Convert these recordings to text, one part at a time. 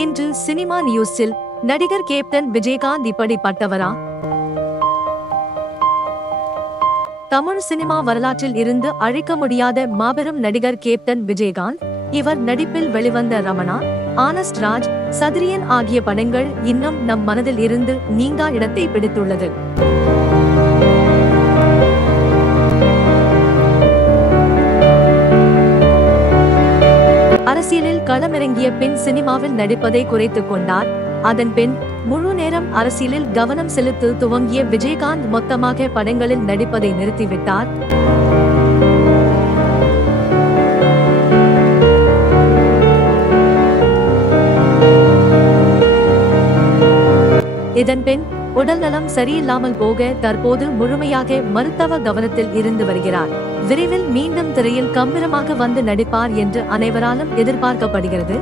இன்று சினிமா நியூஸில் நடிகர் கேப்டன் விஜயகாந்த் இப்படிப்பட்டவரா? தமிழ் சினிமா வரலாற்றில் இருந்து அழிக்க முடியாத மாபெரும் நடிகர் கேப்டன் விஜயகாந்த். இவர் நடிப்பில் வெளிவந்த ரமணா, ஆனஸ்ட் ராஜ், சதுரியன் ஆகிய படங்கள் இன்னும் நம் மனதில் இருந்து நீங்கா இடத்தை பிடித்துள்ளது. அரசியலில் களமிறங்கிய பின் சினிமாவில் நடிப்பதை குறைத்துக் கொண்டார். அதன் பின் முழு நேரம் அரசியலில் கவனம் செலுத்த துவங்கிய விஜயகாந்த் மொத்தமாக படங்களில் நடிப்பதை நிறுத்திவிட்டார். இதன்பின் உடல்நலம் சரியில்லாமல் போக தற்போது முழுமையாக மருத்துவ கவனத்தில் இருந்து வருகிறார். விரைவில் மீண்டும் திரையில் கம்பீரமாக வந்து நடிப்பார் என்று அனைவராலும் எதிர்பார்க்கப்படுகிறது.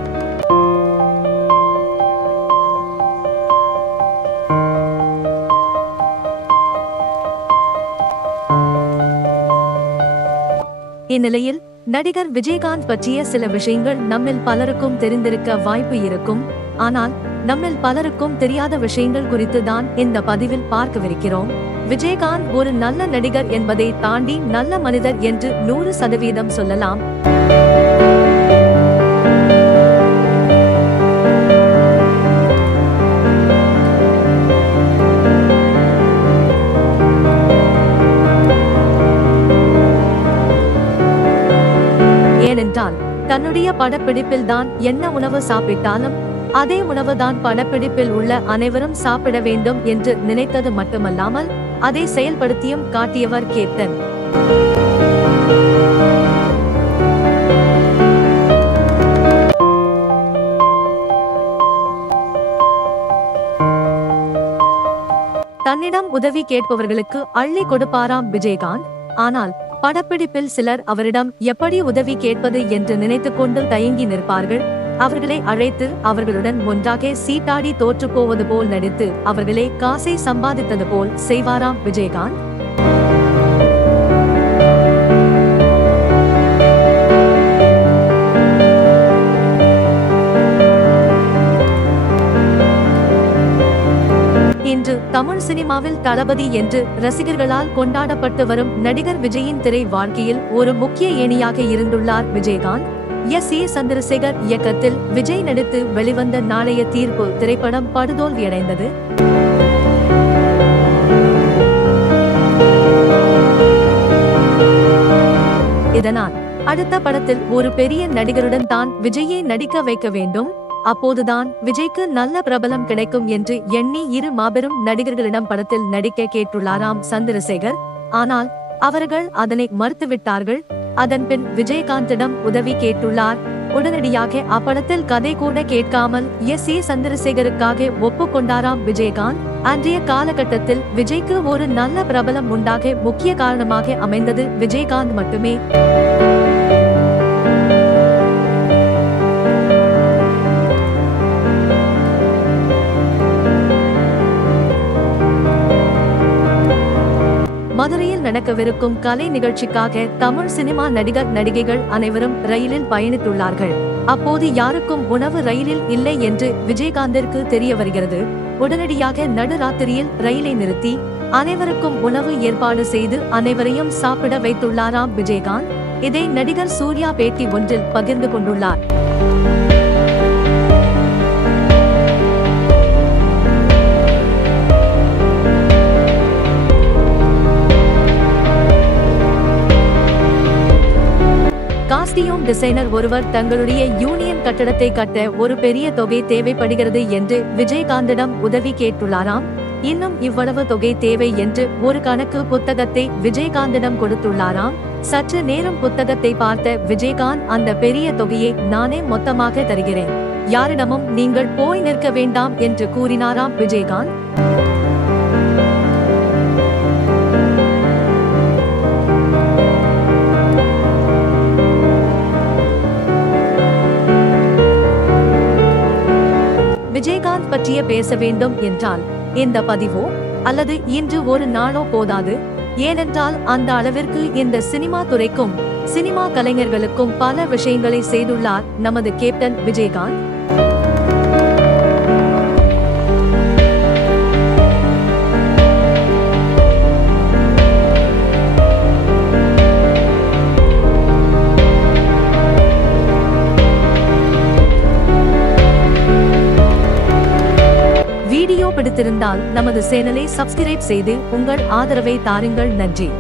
இந்நிலையில் நடிகர் விஜயகாந்த் பற்றிய சில விஷயங்கள் நம்மில் பலருக்கும் தெரிந்திருக்க வாய்ப்பு இருக்கும். ஆனால் நம்மில் பலருக்கும் தெரியாத விஷயங்கள் குறித்து தான் இந்த பதிவில் பார்க்கவிருக்கிறோம். விஜயகாந்த் ஒரு நல்ல நடிகர் என்பதை தாண்டி நல்ல மனிதர் என்று 100% சொல்லலாம். ஏனென்றால் தன்னுடைய படப்பிடிப்பில் தான் என்ன உணவு சாப்பிட்டாலும் அதே உணவுதான் படப்பிடிப்பில் உள்ள அனைவரும் சாப்பிட வேண்டும் என்று நினைத்தது மட்டுமல்லாமல் அதை செயல்படுத்தியும் காட்டியவர் கேப்டன். தன்னிடம் உதவி கேட்பவர்களுக்கு அள்ளி கொடுப்பாராம் விஜயகாந்த். ஆனால் படப்பிடிப்பில் சிலர் அவரிடம் எப்படி உதவி கேட்பது என்று நினைத்துக் கொண்டு தயங்கி நிற்பார்கள். அவர்களை அழைத்து அவர்களுடன் ஒன்றாக சீட்டாடி தோற்று போவது போல் நடித்து அவர்களே காசை சம்பாதித்தது போல் செய்வாராம் விஜயகாந்த். இன்று தமிழ் சினிமாவில் தளபதி என்று ரசிகர்களால் கொண்டாடப்பட்டு வரும் நடிகர் விஜயின் திரை வாழ்க்கையில் ஒரு முக்கிய ஏணியாக இருந்துள்ளார் விஜயகாந்த். எஸ்.ஏ. சந்திரசேகர் இயக்கத்தில் விஜய் நடித்து வெளிவந்த நாளைய தீர்ப்பு திரைப்படம் படுதோல்வியடைந்தது. இதனால் அடுத்த படத்தில் ஒரு பெரிய நடிகருடன் தான் விஜயை நடிக்க வைக்க வேண்டும். அப்போதுதான் விஜய்க்கு நல்ல பிரபலம் கிடைக்கும் என்று எண்ணி இரு மாபெரும் நடிகர்களிடம் படத்தில் நடிக்க கேட்டுள்ளாராம் சந்திரசேகர். ஆனால் அவர்கள் அதனை மறுத்துவிட்டார்கள். அதன்பின் விஜயகாந்திடம் உதவி கேட்டுள்ளார். உடனடியாக அப்படத்தில் கதை கூட கேட்காமல் எஸ்.ஏ. சந்திரசேகருக்காக ஒப்புக்கொண்டாராம் விஜயகாந்த். அன்றைய காலகட்டத்தில் விஜய்க்கு ஒரு நல்ல பிரபலம் உண்டாக முக்கிய காரணமாக அமைந்தது விஜயகாந்த் மட்டுமே. மதுரையில் நடக்கவிருக்கும் கலை நிகழ்ச்சிக்காக தமிழ் சினிமா நடிகர் நடிகைகள் அனைவரும் ரயிலில் பயணித்துள்ளார்கள். அப்போது யாருக்கும் உணவு ரயிலில் இல்லை என்று விஜயகாந்திற்கு தெரிய வருகிறது. உடனடியாக நடுராத்திரியில் ரயிலை நிறுத்தி அனைவருக்கும் உணவு ஏற்பாடு செய்து அனைவரையும் சாப்பிட வைத்துள்ளாராம் விஜயகாந்த். இதை நடிகர் சூர்யா பேட்டி ஒன்றில் பகிர்ந்து கொண்டுள்ளார். காஸ்டியூம் டிசைனர் ஒருவர் தங்களுடைய யூனியன் கட்டடத்தை கட்ட ஒரு பெரிய தொகை தேவைப்படுகிறது என்று விஜயகாந்திடம் உதவி கேட்டுள்ளாராம். இன்னும் இவ்வளவு தொகை தேவை என்று ஒரு கணக்கு புத்தகத்தை விஜயகாந்திடம் கொடுத்துள்ளாராம். சற்று நேரம் புத்தகத்தை பார்த்த விஜயகாந்த் அந்த பெரிய தொகையை நானே மொத்தமாக தருகிறேன், யாரிடமும் நீங்கள் போய் நிற்க வேண்டாம் என்று கூறினாராம் விஜயகாந்த். விஜயகாந்த் பற்றிய பேச வேண்டும் என்றால் இந்த பதிவோ அல்லது இன்று ஒரு நாளோ போதாது. ஏனென்றால் அந்த அளவிற்கு இந்த சினிமா துறைக்கும் சினிமா கலைஞர்களுக்கும் பல விஷயங்களை செய்துள்ளார் நமது கேப்டன் விஜயகாந்த். பிடித்திருந்தால் நமது சேனலை சப்ஸ்கிரைப் செய்து உங்கள் ஆதரவை தாருங்கள். நன்றி.